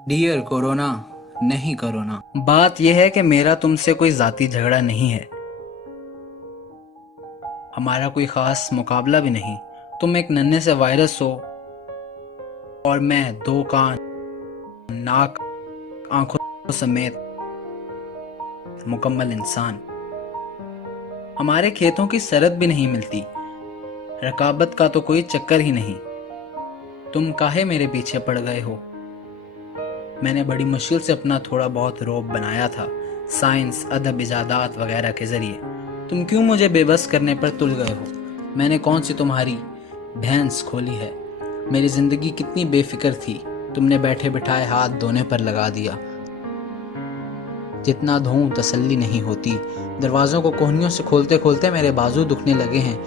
Dear corona, नहीं corona. बात यह है कि मेरा तुमसे कोई ज़ाती झगड़ा नहीं है। हमारा कोई ख़ास मुकाबला भी नहीं। तुम एक नन्हे से वायरस हो और मैं दो कान, नाक, आंखों समेत मुकम्मल इंसान। हमारे खेतों की सरहद भी नहीं मिलती। रकाबत का तो कोई चक्कर ही नहीं। तुम काहे मेरे पीछे पड़ गए हो? मैंने बड़ी मुश्किल से अपना थोड़ा बहुत रौब बनाया था, साइंस, अदब, इजादात वगैरह के ज़रिए। तुम क्यों मुझे बेबस करने पर तुल गए हो? मैंने कौन सी तुम्हारी भैंस खोली है? मेरी ज़िंदगी कितनी बेफिक्र थी, तुमने बैठे बिठाए हाथ धोने पर लगा दिया। जितना धोऊं तसल्ली नहीं होती। दरवाज़ों को कोहनियों से खोलते खोलते मेरे बाजू दुखने लगे हैं,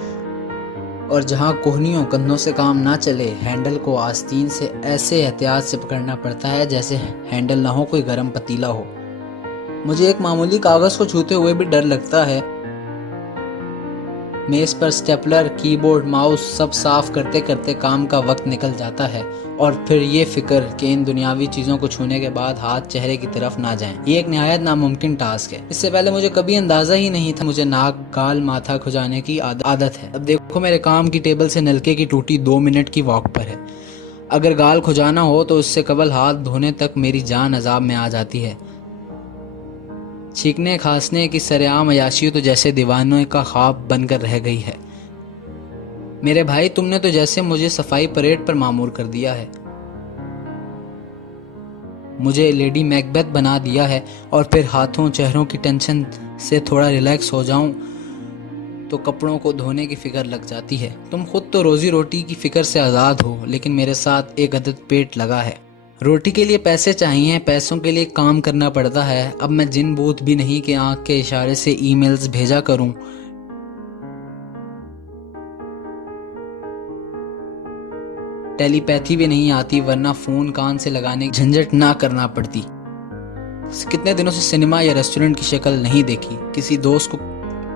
और जहाँ कोहनियों कंधों से काम ना चले, हैंडल को आस्तीन से ऐसे एहतियात से पकड़ना पड़ता है जैसे हैंडल ना हो कोई गर्म पतीला हो। मुझे एक मामूली कागज़ को छूते हुए भी डर लगता है। मेज़ पर स्टेपलर, कीबोर्ड, माउस सब साफ करते करते काम का वक्त निकल जाता है, और फिर ये फिक्र कि इन दुनियावी चीज़ों को छूने के बाद हाथ चेहरे की तरफ ना जाएं। ये एक निहायत नामुमकिन टास्क है। इससे पहले मुझे कभी अंदाज़ा ही नहीं था मुझे नाक, गाल, माथा खुजाने की आदत है। अब देखो, मेरे काम की टेबल से नलके की टूटी 2 मिनट की वॉक पर है। अगर गाल खुजाना हो तो उससे कबल हाथ धोने तक मेरी जान अजाब में आ जाती है। छींकने खांसने की सरेआम अयाशी तो जैसे दीवानों का ख्वाब बनकर रह गई है। मेरे भाई, तुमने तो जैसे मुझे सफाई परेड पर मामूर कर दिया है। मुझे लेडी मैकबेथ बना दिया है, और फिर हाथों चेहरों की टेंशन से थोड़ा रिलैक्स हो जाऊं तो कपड़ों को धोने की फिक्र लग जाती है। तुम खुद तो रोजी रोटी की फिक्र से आज़ाद हो, लेकिन मेरे साथ एक अदद पेट लगा है। रोटी के लिए पैसे चाहिए, पैसों के लिए काम करना पड़ता है। अब मैं जिन बूथ भी नहीं कि आंख के इशारे से ईमेल्स भेजा करूं, टेलीपैथी भी नहीं आती, वरना फोन कान से लगाने की झंझट ना करना पड़ती। कितने दिनों से सिनेमा या रेस्टोरेंट की शक्ल नहीं देखी, किसी दोस्त को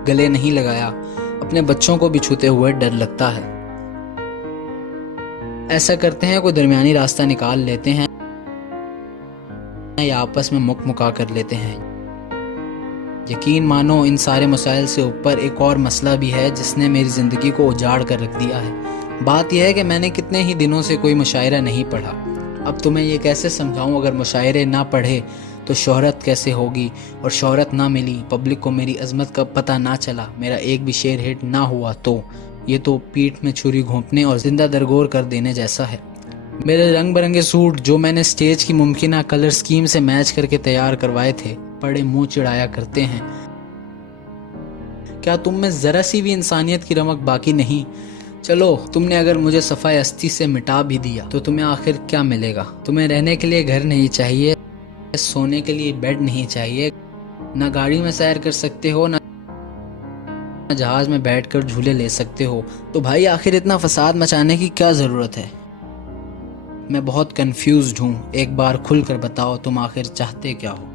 गले नहीं लगाया, अपने बच्चों को भी छूते हुए डर लगता है। ऐसा करते हैं, कोई दरमियानी रास्ता निकाल लेते हैं या आपस में मुक मुका कर लेते हैं। यकीन मानो, इन सारे मसाइल से ऊपर एक और मसला भी है जिसने मेरी ज़िंदगी को उजाड़ कर रख दिया है। बात यह है कि मैंने कितने ही दिनों से कोई मुशायरा नहीं पढ़ा। अब तुम्हें ये कैसे समझाऊं, अगर मुशायरे ना पढ़े तो शोहरत कैसे होगी, और शोहरत ना मिली, पब्लिक को मेरी अजमत का पता ना चला, मेरा एक भी शेर हिट ना हुआ, तो ये तो पीठ में छुरी घोंपने और जिंदा दरगोर कर देने जैसा है। मेरे रंग बिरंगे सूट जो मैंने स्टेज की मुमकिना कलर स्कीम से मैच करके तैयार करवाए थे, बड़े मुंह चिढ़ाया करते हैं। क्या तुम में जरा सी भी इंसानियत की रमक बाकी नहीं? चलो, तुमने अगर मुझे सफाई अस्ती से मिटा भी दिया तो तुम्हें आखिर क्या मिलेगा? तुम्हें रहने के लिए घर नहीं चाहिए, सोने के लिए बेड नहीं चाहिए, ना गाड़ी में सैर कर सकते हो, ना जहाज में बैठकर झूले ले सकते हो। तो भाई, आखिर इतना फसाद मचाने की क्या जरूरत है? मैं बहुत कंफ्यूज्ड हूँ। एक बार खुलकर बताओ, तुम आखिर चाहते क्या हो?